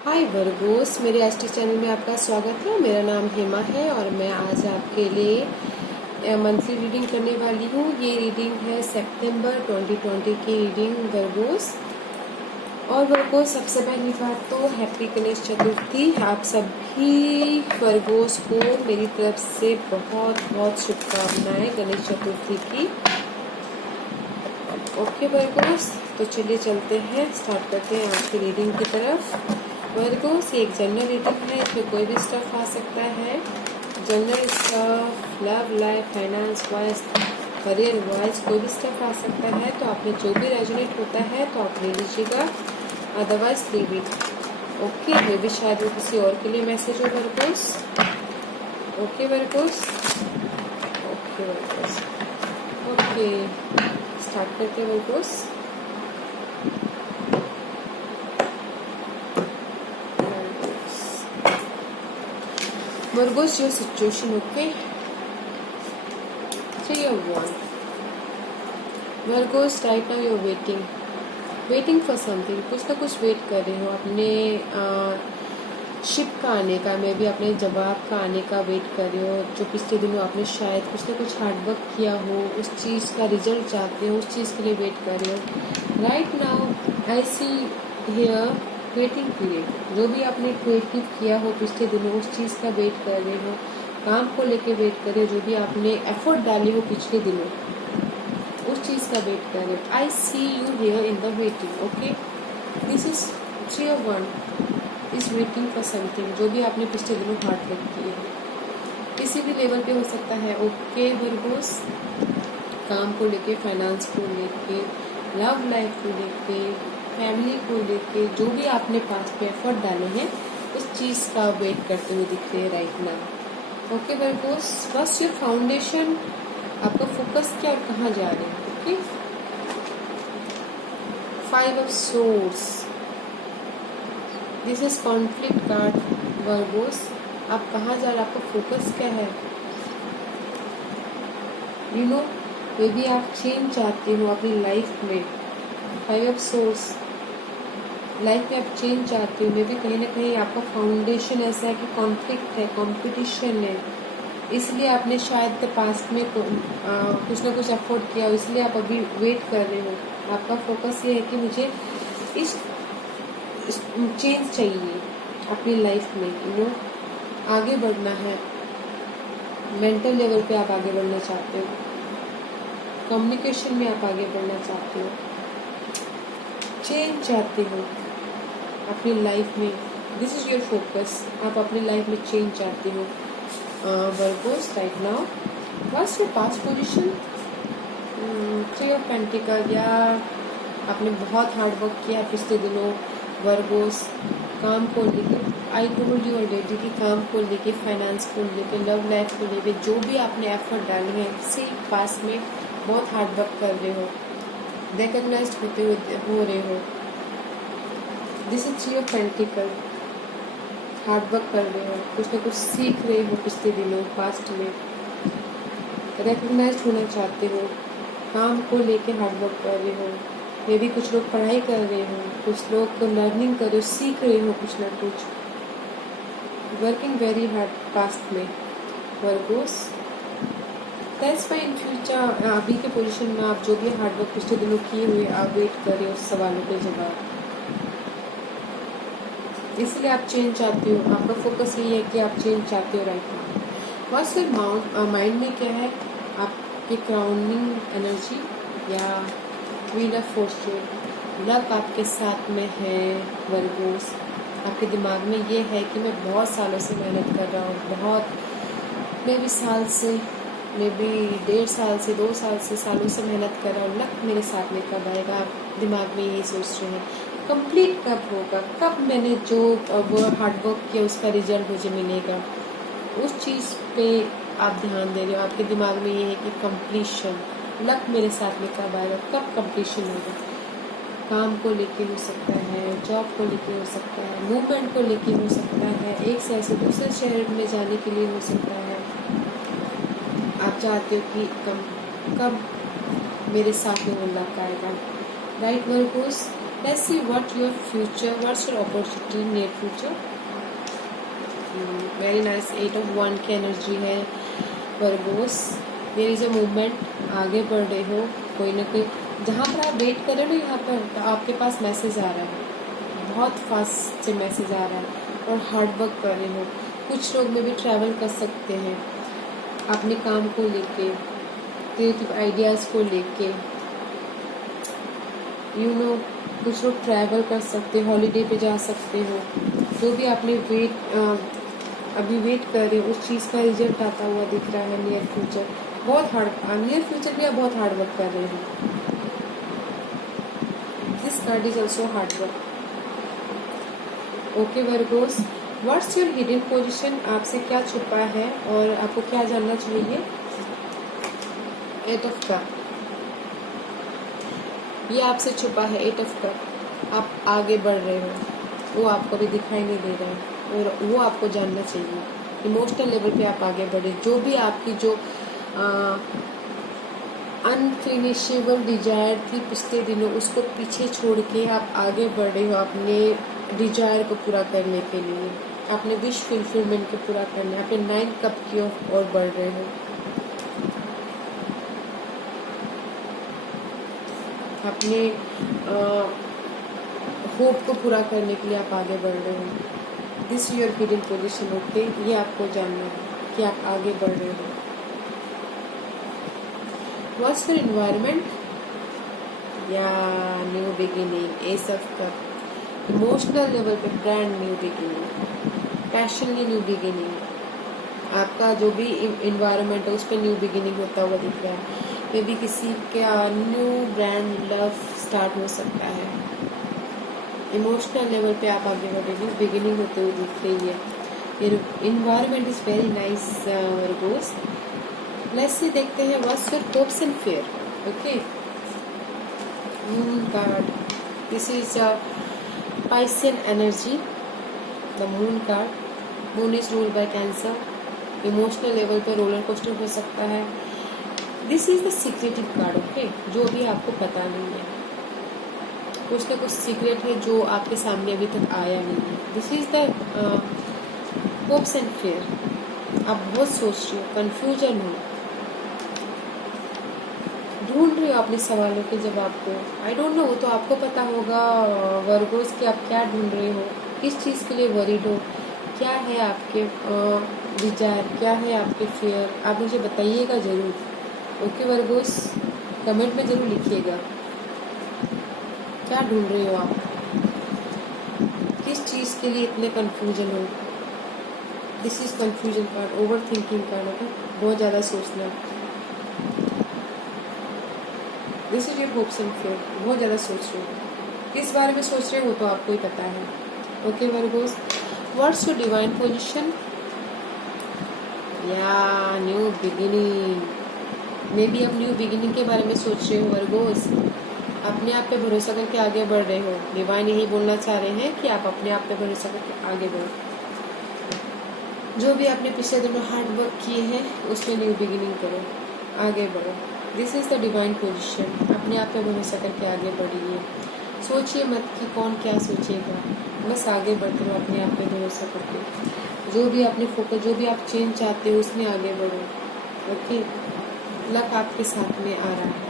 हाय Virgo's, मेरे ST channel में आपका स्वागत है। मेरा नाम हेमा है और मैं आज आपके लिए मंथली रीडिंग करने वाली हूँ। ये रीडिंग है सितंबर 2020 की रीडिंग वर्गोस। और वर्गोस, सबसे पहली बात तो हैप्पी गणेश चतुर्थी। आप सभी वर्गोस को मेरी तरफ से बहुत बहुत शुभकामनाएं गणेश चतुर्थी की। ओके वर्गोस, तो चलिए चलते हैं, स्टार्ट करते हैं आज की रीडिंग की तरफ। वर्गोस, ये एक जनरल रीडिंग है, इसमें कोई भी स्टफ आ सकता है। General stuff, love life, finance wise, career wise कोई भी स्टफ आ सकता है। तो आपने जो भी रेजोनेट होता है तो आप ले लीजिएगा, अदरवाइज लीव इट। ओके, मे भी शायद वो किसी और के लिए मैसेज हो Virgo's. Okay Virgo's, okay Virgo's, okay start करते हैं Virgo's. Virgo's your situation, okay? Three of Wands. Virgo's right now you're waiting for something. कुछ ना कुछ वेट कर रहे हो अपने शिप का आने का, मे भी अपने जवाब का आने का वेट कर रहे हो। जो पिछले दिनों आपने शायद कुछ ना कुछ हार्डवर्क किया हो, उस चीज़ का रिजल्ट चाहते हो, उस चीज़ के लिए वेट कर रहे हो। Right now I see here waiting period. जो भी आपने क्रिएटिव किया हो पिछले दिनों, उस चीज़ का वेट कर रहे हो। काम को लेके वेट कर रहे हो। जो भी आपने एफर्ट डाले हो पिछले दिनों, उस चीज़ का वेट कर रहे हो। I see you here in the waiting. Okay, this is 3 of 1 is waiting for something. जो भी आपने पिछले दिनों हार्ड वर्क किए हैं, किसी भी लेवल पे हो सकता है। ओके वर्गोस, काम को लेके, फाइनेंस को लेके, लव लाइफ को लेके, फैमिली को लेके, जो भी आपने पास्ट में एफर्ट डाले हैं, उस चीज़ का वेट करते हुए दिख रहे हैं right now. Okay Virgo's, what's your foundation? आपका फोकस क्या और कहाँ जा रहे हैं? Okay, 5 of swords, this is conflict card Virgo's. आप कहाँ जा रहे हैं? आपका फोकस क्या है? यू नो, मे भी आप चेंज चाहते हो अपनी लाइफ में। 5 of swords, लाइफ में आप चेंज चाहते हो। मे भी कहीं ना कहीं आपका फाउंडेशन ऐसा है कि कॉन्फ्लिक्ट है, कंपटीशन है, इसलिए आपने शायद पास्ट में कुछ ना कुछ एफोर्ड किया, इसलिए आप अभी वेट कर रहे हो। आपका फोकस ये है कि मुझे इस चेंज चाहिए अपनी लाइफ में। यू नो, आगे बढ़ना है। मेंटल लेवल पे आप आगे बढ़ना चाहते हो, कम्युनिकेशन में आप आगे बढ़ना चाहते हो, चेंज चाहते हो अपनी लाइफ में। This is your focus. आप अपनी लाइफ में चेंज चाहते हो Virgo's right now. What's your past position? 3 of pentacle, या आपने बहुत हार्ड वर्क किया पिछले दिनों वर्गोस, काम को लेके। आई टोल्ड यू ऑलरेडी कि काम को लेके, फाइनेंस को लेके, लव लाइफ को लेके, जो भी आपने एफर्ट डाले हैं, किसी पास में बहुत हार्ड वर्क कर रहे हो, रिकग्नाइज होते हो रहे हो। This is 3 of pentacle, hard work कर रहे हो, कुछ ना कुछ सीख रहे हो पिछले दिनों पास्ट में, रिकग्नाइज होना चाहते हो, काम को लेके हार्ड वर्क कर रहे हो। मे भी कुछ लोग पढ़ाई कर रहे हो, कुछ लोग लर्निंग कर रहे हो, सीख रहे हो कुछ ना कुछ, वर्किंग वेरी हार्ड पास्ट में Virgo's. That's why in future, अभी के पोजीशन में आप जो भी हार्ड वर्क पिछले दिनों किए हुए, आप वेट कर रहे हो उस सवालों के जवाब, इसलिए आप चेंज चाहते हो। आपका फोकस यही है कि आप चेंज चाहते हो right now. What's your mind में क्या है? आपकी क्राउनिंग एनर्जी या व्हील ऑफ फॉर्चून, लक आपके साथ में है वर्गोस। आपके दिमाग में ये है कि मैं बहुत सालों से मेहनत कर रहा हूँ, बहुत, मे भी साल से, मे भी 1.5 साल से, 2 साल से, सालों से मेहनत कर रहा हूँ। लक मेरे साथ में कब आएगा? आप दिमाग में यही सोच रहे हैं। कंप्लीट कब होगा? कब मैंने जो वो हार्ड वर्क किया उसका रिजल्ट मुझे मिलेगा? उस चीज़ पे आप ध्यान दे रहे हो। आपके दिमाग में ये है कि कंप्लीशन, लक मेरे साथ में कब आएगा, कब कंप्लीशन होगा? काम को लेके हो सकता है, जॉब को लेके हो सकता है, मूवमेंट को लेके हो सकता है, एक शहर से दूसरे शहर में जाने के लिए हो सकता है। आप चाहते हो कि कब मेरे साथ में वो लक आएगा। Right Virgo's, Let's see what your future, what's your opportunity in near future. Very nice. 8 of 1 की एनर्जी है Virgos. There is a movement, आगे बढ़ रहे हो कोई ना कोई. जहाँ पर आप वेट कर रहे हो ना, यहाँ पर तो आपके पास मैसेज आ रहा है, बहुत फास्ट से मैसेज आ रहा है, और हार्ड वर्क कर रहे हो. कुछ लोग में भी ट्रैवल कर सकते हैं अपने काम को लेके, क्रिएटिव आइडियाज़ को लेके. यू नो, कुछ लोग ट्रैवल कर सकते हैं, हॉलीडे पे जा सकते हो. जो भी आपने अभी वेट कर रहे हो, उस चीज़ का रिजल्ट आता हुआ दिख रहा है नियर फ्यूचर. बहुत हार्ड, नियर फ्यूचर भी आप बहुत हार्ड वर्क कर रहे हो. This card is also hard work. Okay Virgo's, what's your hidden position, आपसे क्या छुपा है और आपको क्या जानना चाहिए. 8 ऑफ कप, ये आपसे छुपा है. 8 ऑफ कप, आप आगे बढ़ रहे हो, वो आपको भी दिखाई नहीं दे रहा है, और वो आपको जानना चाहिए. इमोशनल लेवल पे आप आगे बढ़े. जो भी आपकी जो अनफिनिशेबल डिजायर थी पिछले दिनों, उसको पीछे छोड़ के आप आगे बढ़ रहे हो अपने डिजायर को पूरा करने के लिए, अपने विश फुलफिलमेंट को पूरा करने, अपने 9 कप की ओर बढ़ रहे हो. अपने होप को पूरा करने के लिए आप आगे बढ़ रहे हो. This your hidden position. Okay, ये आपको जानना है कि आप आगे बढ़ रहे हो. व्हाट्स योर एनवायरनमेंट, या new beginning. Ace of cup, emotional level पे brand new beginning, passionately new beginning. आपका जो भी इन्वायरमेंट है उस पर न्यू बिगिनिंग होता हुआ दिख रहा है. मे बी किसी का न्यू ब्रांड लव स्टार्ट हो सकता है. इमोशनल लेवल पे आप आगे बढ़े, न्यू बिगिनिंग होते हुए दिख रही है. Environment is very nice Virgo's. Let's see, देखते हैं what's your hopes and fear. Okay, moon card. This is Piscean energy, the moon card. Moon is ruled by Cancer. Emotional level पे roller coaster हो सकता है. This is the secretive card. Okay, जो भी आपको पता नहीं है, कुछ ना कुछ सीक्रेट है जो आपके सामने अभी तक आया नहीं है. This is the hopes and fear. आप बहुत सोच रहे हो, कंफ्यूजन हो, ढूंढ रहे हो अपने सवालों के जवाब को. आई डोंट नो, वो तो आपको पता होगा वर्गोस कि आप क्या ढूंढ रहे हो, किस चीज़ के लिए वरीड हो, क्या है आपके डिजायर, क्या है आपके फियर. आप मुझे बताइएगा ज़रूर. ओके वर्गोस, कमेंट में ज़रूर लिखिएगा क्या ढूंढ रहे हो आप, किस चीज़ के लिए इतने कन्फ्यूजन हो. This is confusion card, over thinking card. Okay, बहुत ज़्यादा सोचना. This is your hopes and fear. बहुत ज़्यादा सोच रहे हो, किस बारे में सोच रहे हो तो आपको ही पता है. Okay Virgo's, what's your divine position, या न्यू बिगिनिंग. मे बी आप न्यू बिगिनिंग के बारे में सोच रहे हो वर्गोस. अपने आप पे भरोसा करके आगे बढ़ रहे हो. डिवाइन यही बोलना चाह रहे हैं कि आप अपने आप पे भरोसा करके आगे बढ़ो. जो भी आपने पिछले दिनों हार्ड वर्क किए हैं उसमें न्यू बिगिनिंग करो, आगे बढ़ो. This is the divine position. अपने आप पे भरोसा करके आगे बढ़िए. सोचिए मत कि कौन क्या सोचेगा, बस आगे बढ़ते रहो अपने आप पे भरोसा करके. जो भी आपने फोकस, जो भी आप चेंज चाहते हो उसमें आगे बढ़ो. ओके, लक आपके साथ में आ रहा है.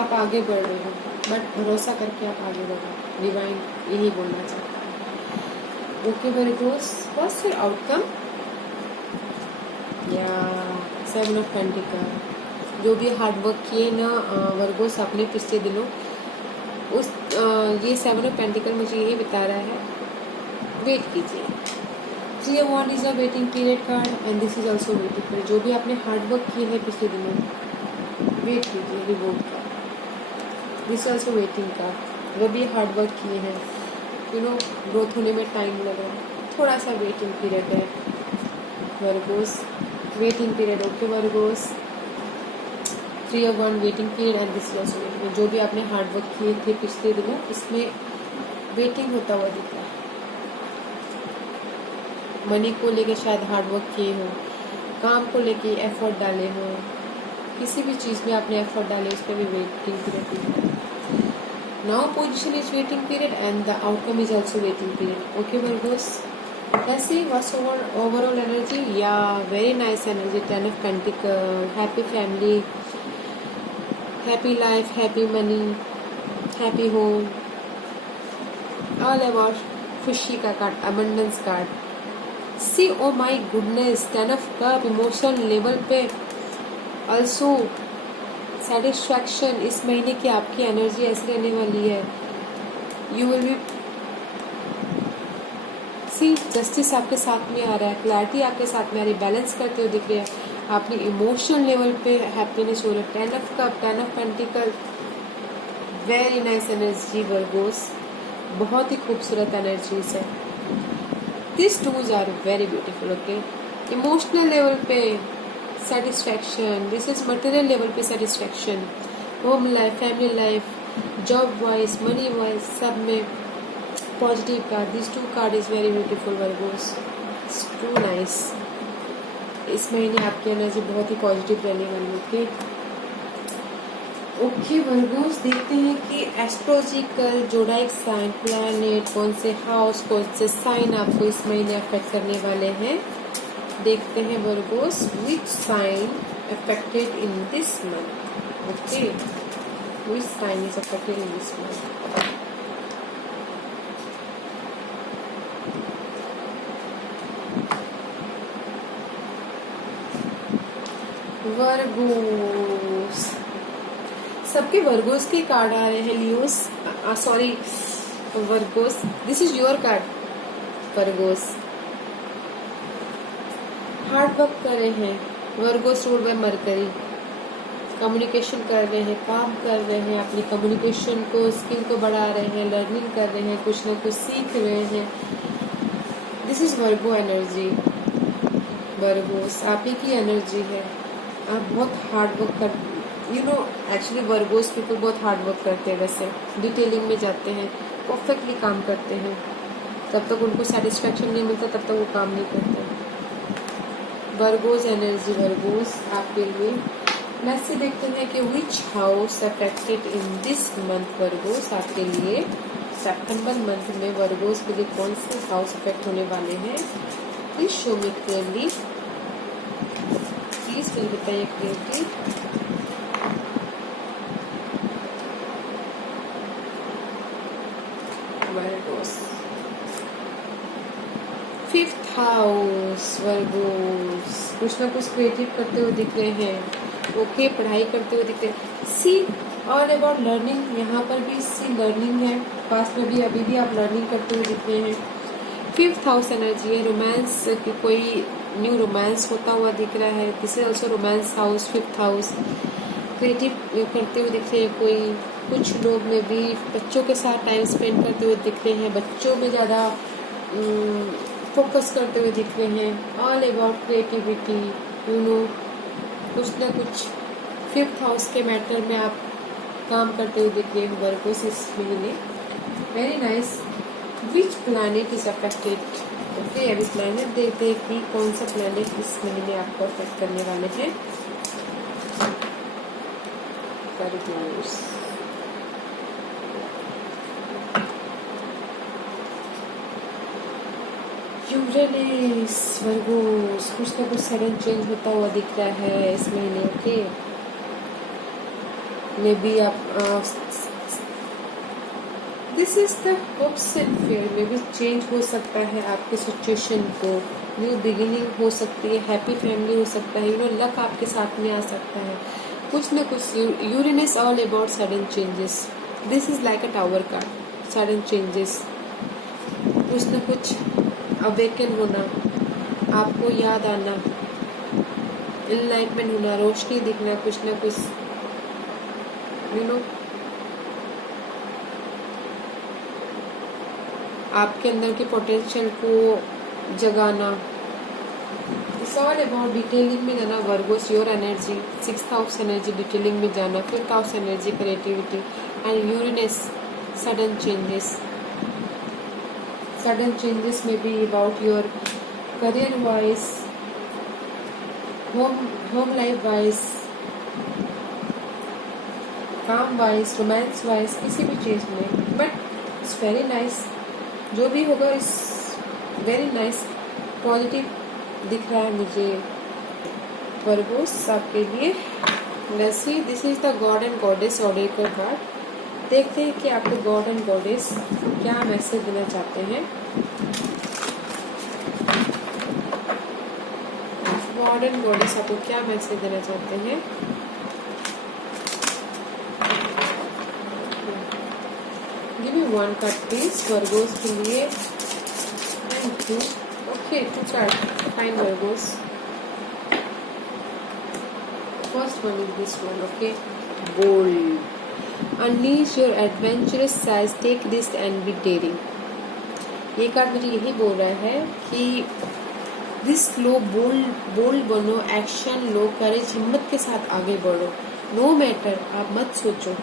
आप आगे बढ़ रहे हो, बट भरोसा करके आप आगे बढ़ो. डिवाइन यही बोलना चाहता है. Okay Virgo's, what's your outcome, या 7 ऑफ पेंटिकल. जो भी हार्ड वर्क किए ना वर्गोस आपने पिछले दिनों, उस ये 7 ऑफ पेंटिकल मुझे यही बता रहा है, वेट कीजिए. 3 of wand is a waiting period card, and this is also waiting period. जो भी आपने हार्ड वर्क किए हैं पिछले दिनों, वेट कीजिए. Reward card, this also waiting card. जो भी हार्ड वर्क किए हैं, यू नो, ग्रोथ होने में टाइम लगा, थोड़ा सा वेटिंग पीरियड है Virgo's. Waiting period. Okay Virgo's, 3 of 1 waiting period, and this also waiting. जो भी आपने हार्ड वर्क किए थे पिछले दिनों, इसमें वेटिंग होता हुआ दिख रहा है. मनी को लेके शायद हार्ड वर्क किए हो, काम को लेके एफर्ट डाले हो, किसी भी चीज़ में आपने एफर्ट डाले, उस पर भी वेटिंग पीरियड दिख रहा है. Now position is waiting period and the outcome is also waiting period. Okay, Virgos. Let's see what's overall energy. Yeah, very nice energy. Ten of Pentacle, happy family, happy life, happy money, happy home. All about खुशी का card, abundance card. See, oh my goodness, Ten of Cup, emotional level पे also satisfaction. इस महीने की आपकी energy ऐसी रहने वाली है. You will be see justice आपके साथ में आ रहा है, क्लैरिटी आपके साथ में आ रही है, बैलेंस करते हुए दिख रहे हैं. आपने इमोशनल लेवल पे हैप्पीनेस हो रहा है. Ten of cup, ten of pentacle, very nice energy Virgos. बहुत ही खूबसूरत एनर्जीज है. This twos are very beautiful. Okay, emotional level पे satisfaction, this is material level पे satisfaction, home life, family life, job wise, money wise, सब में positive card. This two card is very beautiful Virgos. It's too nice. इस महीने आपकी energy बहुत ही positive रहने वाली. ओके ओके वर्गोस, देखते हैं कि एस्ट्रोलॉजिकल जोडाइक साइन, प्लैनेट, कौन से हाउस, कौन से साइन आपको इस महीने अफेक्ट करने वाले हैं. देखते हैं Virgos, which sign affected in this month. Okay, which sign is affected in this month. Virgos, सबके वर्गोस के कार्ड आ रहे हैं. Leos, sorry Virgos, this is your card. Virgos hard work कर रहे हैं. वर्गोस रूल्ड बाय मरकरी, कम्युनिकेशन कर रहे हैं, काम कर रहे हैं, अपनी कम्युनिकेशन को, स्किल को बढ़ा रहे हैं, लर्निंग कर रहे हैं, कुछ ना कुछ सीख रहे हैं. This is Virgo energy. Virgo's आप ही की एनर्जी है. आप बहुत हार्ड वर्क कर, you know actually Virgo's people बहुत हार्ड वर्क करते हैं. वैसे डिटेलिंग में जाते हैं, परफेक्टली काम करते हैं. तब तक उनको सेटिस्फैक्शन नहीं मिलता, तब तक वो काम नहीं करते. वर्गोस एनर्जी, वर्गोस आपके लिए. नेक्स्ट से देखते हैं कि विच house affected in this month. Virgo's आपके लिए सितंबर मंथ में वर्गोस के लिए कौन से हाउस अफेक्ट होने वाले हैं. Please show me clearly, please मुझे बताइए clearly. Virgo's fifth house. Virgo's कुछ ना कुछ क्रिएटिव करते हुए दिख रहे हैं. ओके, पढ़ाई करते हुए दिख रहे हैं. See all about learning. यहाँ पर भी सी लर्निंग है. पास्ट में भी, अभी भी आप लर्निंग करते हुए दिख रहे हैं. फिफ्थ हाउस एनर्जी है. रोमांस, कोई न्यू रोमांस होता हुआ दिख रहा है. This is also romance house. Fifth house creative करते हुए दिख रहे हैं. कोई कुछ लोग में भी बच्चों के साथ टाइम स्पेंड करते हुए दिख रहे हैं. बच्चों में ज़्यादा फोकस करते हुए दिख रहे हैं. All about creativity, you know कुछ ना कुछ फिफ्थ हाउस के मैटर में आप काम करते हुए दिख रहे हैं वर्गोस इस महीने. Very nice. Which planet is affected. Okay, अभी प्लैनेट देखते हैं कि कौन सा प्लैनेट इस महीने आपको अफेक्ट करने वाले हैं. Virgo's Uranus. वर्गोस कुछ ना कुछ सडन चेंज होता हुआ दिख रहा है इस महीने. ओके, मे बी आप this is the hopes and fear. May be change हो सकता है आपके सिचुएशन को. न्यू बिगिनिंग हो सकती है. हैप्पी फैमिली हो सकता है. यू नो लक आपके साथ में आ सकता है. कुछ न कुछ. Uranus all about sudden changes. This is like a tower card. Sudden changes, कुछ न कुछ अवेकन होना, आपको याद आना, इनलाइटमेंट होना, रोशनी दिखना, कुछ ना कुछ, यू नो आपके अंदर के पोटेंशियल को जगाना. इट्स ऑल अबाउट डिटेलिंग में जाना. Virgo's your energy, sixth house energy detailing में जाना, fifth house energy creativity, and Uranus sudden changes. Sudden changes may be about your career wise, home life wise, काम wise, romance wise, किसी भी चीज़ में, but it's very nice. जो भी होगा इस वेरी नाइस, पॉजिटिव दिख रहा है मुझे वर्गोस आपके लिए। Let's see, this is the God and goddess oracle card. देखते हैं कि आपको गॉड एंड गॉडेस क्या मैसेज देना चाहते हैं। गॉड एंड गॉडेस आपको क्या मैसेज देना चाहते हैं। Give me one card please Virgo's के लिए। Thank you. Okay, 2 card, fine Virgo's. First one is this one, okay? Bold. Unleash your adventurous sides, take risk and be daring. ये card मुझे यही बोल रहा है कि रिस्क लो, बोल्ड बनो, एक्शन लो, करेज, हिम्मत के साथ आगे बढ़ो। नो मैटर, आप मत सोचो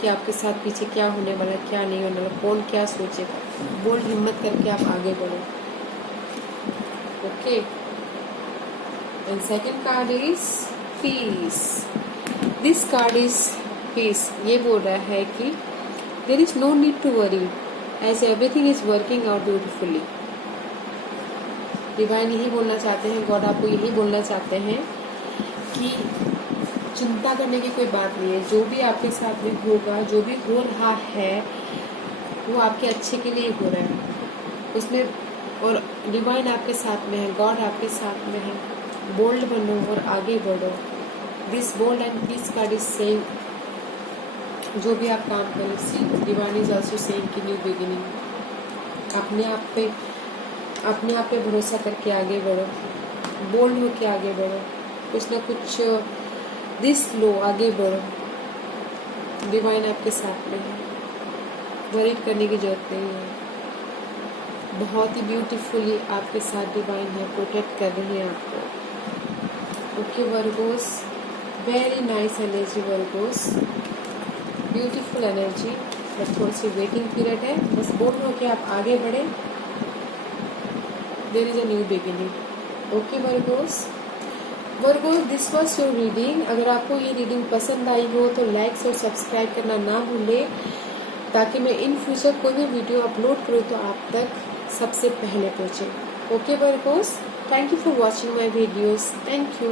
कि आपके साथ पीछे क्या होने वाला, क्या नहीं होने वाला, कौन क्या सोचेगा। बोल्ड हिम्मत करके आप आगे बढ़ो। Okay, and second card is peace. This card is peace. ये बोल रहा है कि there is no need to worry as everything is working out beautifully. Divine यही बोलना चाहते हैं, गॉड आपको यही बोलना चाहते हैं कि चिंता करने की कोई बात नहीं है। जो भी आपके साथ में होगा, जो भी हो रहा है, वो आपके अच्छे के लिए हो रहा है उसमें, और डिवाइन आपके साथ में है, गॉड आपके साथ में है। बोल्ड बनो और आगे बढ़ो। This bold and peace card is saying, जो भी आप काम करें, see divine is also saying कि न्यू बिगिनिंग। अपने आप पे भरोसा करके आगे बढ़ो, बोल्ड होके आगे बढ़ो, कुछ ना कुछ रिस्क लो, आगे बढ़ो। डिवाइन आपके साथ में है, वरीड करने की जरूरत नहीं है। बहुत ही ब्यूटीफुली आपके साथ डिवाइन है, प्रोटेक्ट कर रही है आपको। Okay Virgo's, very nice energy Virgo's, beautiful energy. बस थोड़ी सी वेटिंग पीरियड है, बस बोल्ड होके आप आगे बढ़े। There is a new beginning. Okay Virgos, this was your reading. अगर आपको ये रीडिंग पसंद आई हो तो लाइक और सब्सक्राइब करना ना भूलें, ताकि मैं इन फ्यूचर कोई भी वीडियो अपलोड करूँ तो आप तक सबसे पहले पहुँचे। Okay Virgo's, thank you for watching my videos. Thank you.